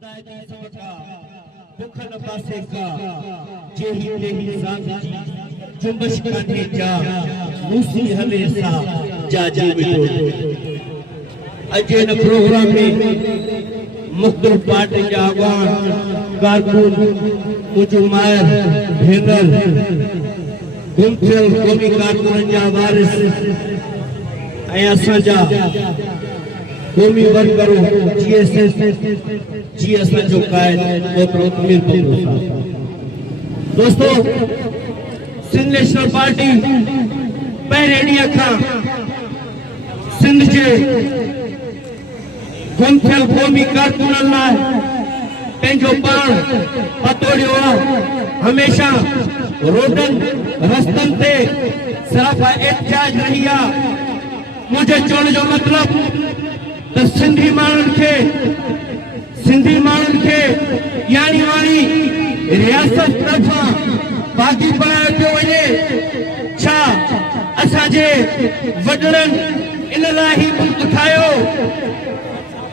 हदायती सबका बुखन पासे का जेही तेही ज़ाती जुम्बश काने जा मूसी हमेशा जाजी बिटो अजे न प्रोग्राम में मुख्तलिफ पार्टी के आवान कारकुन मुजुमायर भेनर गुमथियल कौमी कारकुन जा वारिस ऐं असांजा कौमी वर्करों जीएसएस जी असांजो कायद ओतिरो तमीर पवंदो साहब। दोस्तों, सिंध नेशनल पार्टी पहिरें ॾींहं खां सिंध जे गुम थियल क़ौमी कारकुननि लाइ पंहिंजो पाण पतोड़ियो आहे। हमेशह रोडनि रस्तनि ते सराफा एहतिजाज रही आहे। मुझे चवण जो मतिलबु त सिंधी माण्हुनि खे यानी वाणी रियासत तरफ़ां बाग़ी बणायो पियो वञे। छा असांजे वॾड़नि इन लाइ ही मुल्क ठाहियो,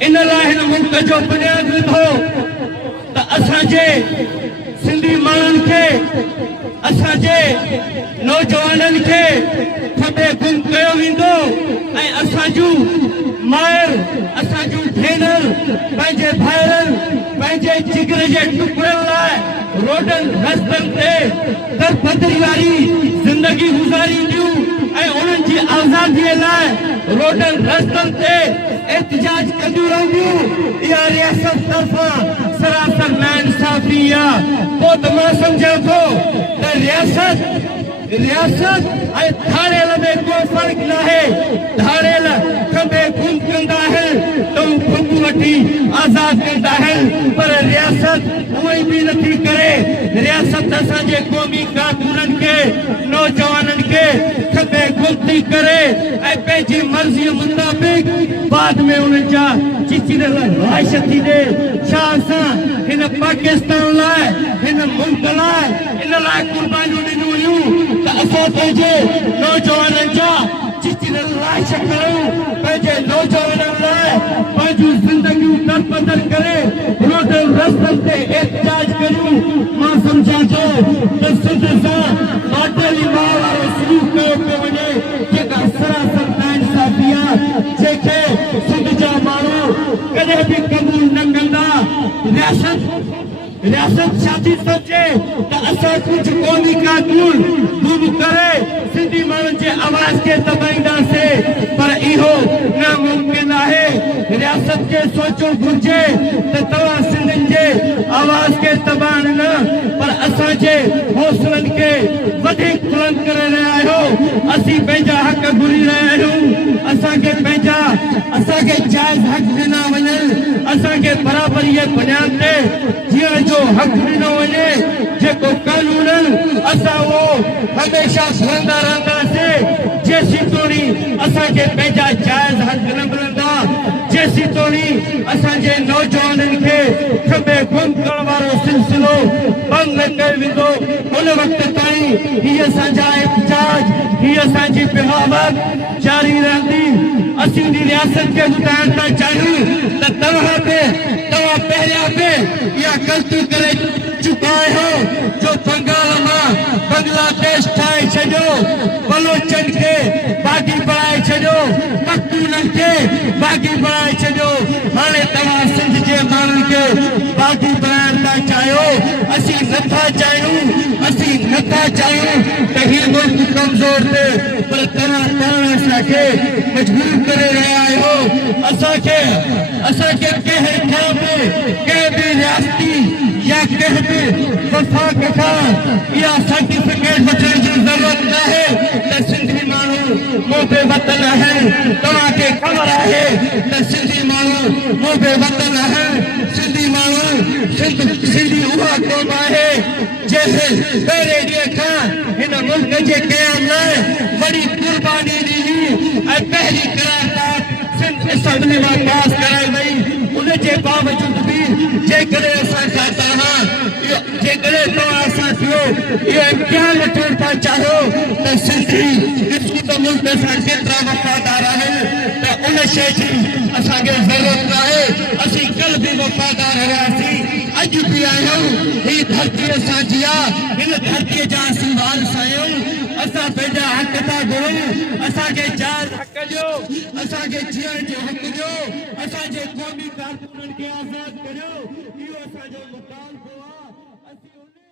इन लाइ हिन मुल्क जो बुनियाद विधो त असांजे सिंधी माण्हुनि खे, असांजे नौजवाननि खे खबे गुम कयो वेंदो ऐं असांजूं मायर, असांजूं भेनर पंहिंजे भाइरनि, पंहिंजे जिगर जे टुकड़नि लाइ रोडनि रस्तनि ते दरबदरी वारी ज़िंदगी गुज़ारींदियूं ऐं उन्हनि जी आज़ादीअ लाइ रोडनि रस्तनि ते एहतिजाज कंदियूं रहंदियूं। इहा रियासत तरफ़ां सरासर नाइंसाफ़ी आहे। पोइ त मां सम्झां थो त रियासत ऐं थाड़ियल में को फ़र्क़ु नाहे। थाड़ियल खबे गुम कंदा आहिनि त हू खुंब वठी आज़ाद कंदा आहिनि, पर रियासत उहो ई बि नथी करे। रियासत असांजे क़ौमी कारकुननि खे, नौजवाननि खे खबे गुम थी करे ऐं पंहिंजी मर्ज़ीअ मुताबिक़ बाद में उन्हनि जा चिचिरल राइश थी ॾे। छा असां हिन पाकिस्तान लाइ, हिन मुल्क लाइ, इन लाइ क़ुर्बानियूं ॾिनियूं हुयूं त असां पंहिंजे नौजवाननि जा चिचिरल राइश कयूं, पंहिंजे नौजवाननि लाइ पंहिंजूं ज़िंदगियूं दरबदर करे रोडनि रस्तनि ते एहतिजाज करियूं। मां सम्झां थो त सिंध सां बाटली मां वारो सलूक कयो पियो वञे, जेका सरासर नाइंसाफ़ी आहे, जंहिंखे सिंध जा माण्हू कॾहिं बि क़बूल न कंदा। रियासत छा थी सोचे त असां कुझु क़ौमी कारकुन गुम करे सिंधी माण्हुनि जे आवाज़ खे दबाईंदासीं, पर इहो नामुमकिन आहे। रियासत खे सोचणु घुरिजे त तव्हां सिंधियुनि जे आवाज़ खे दबाइण न, पर असांजे हौसलनि खे वधीक बुलंद करे रहिया आहियो। असीं पंहिंजा हक़ घुरी रहिया आहियूं। असांखे जाइज़ हक़ ॾिना वञनि, असांखे बराबरीअ बुनियाद ते जीअण जो हक़ ॾिनो वञे। जेको कानून असां उहो हमेशह भरंदा रहंदासीं जेसीं तोड़ी असांखे पंहिंजा जाइज़ हक़ न मिलंदा, जेसीं तोड़ी असांजे नौजवाननि खे खबे गुम करण वारो सिलसिलो बंदि न कयो वेंदो। उन वक़्त ताईं हीअ असांजा एहतिजाज, हीअ असांजी बग़ावत जारी रहंदी। असीं रियासत खे ॿुधाइण था चाहियूं त तव्हां पहिरियां बि इहा ग़लती करे चुका आहियो जो बंगाल मां बांग्लादेश ठाहे छॾियो, बलोचनि खे बाग़ी बणाए छॾियो, पख्तूननि खे बाग़ी बणाए छॾियो। हाणे तव्हां सिंध जे माण्हुनि खे बाग़ी बणाइण था चाहियो। असीं नथा चाहियूं त हीउ मुल्क कमज़ोर थिए, पर तव्हां पाण असांखे मजबूर करे रहिया आहियो। असांखे कंहिं बि रियासती या कंहिं बि वफ़ाक़ खां इहा सर्टिफिकेट वठण जी ज़रूरत नाहे त सिंधी माण्हू मोबे वतन आहिनि। तव्हांखे ख़बर आहे त सिंधी माण्हू मोबे वतन आहिनि। सिंधी उहा क़ौम आहे जंहिं पहिरें ॾींहं खां हिन मुल्क जे क़याम लाइ वॾी क़ुर्बानी ॾिनी ऐं पहिरीं क़रारदाद सिंध असेंबली मां पास कराई वई। उनजे बावजूद बि जेकॾहिं तव्हां असांजो इहो इम्तिहान वठण था चाहियो त सिंधी ॾिसो त मुल्क सां केतिरा वफ़ादार आहिनि, त उन शइ जी असांखे ज़रूरत नाहे। असीं कल्ह बि वफ़ा वफ़ादार रहियासीं अॼु बि आहियूं ही धरती असांजी आहे हिन धरतीअ जा असीं वारिस आहियूं असां पंहिंजा हक़ था घुरूं असांखे जाइज़ हक़ ॾियो असांखे जीअण जो हक़ ॾियो असांजे क़ौमी कारकुननि खे आज़ादु करियो इहो असांजो मुतालबो आहे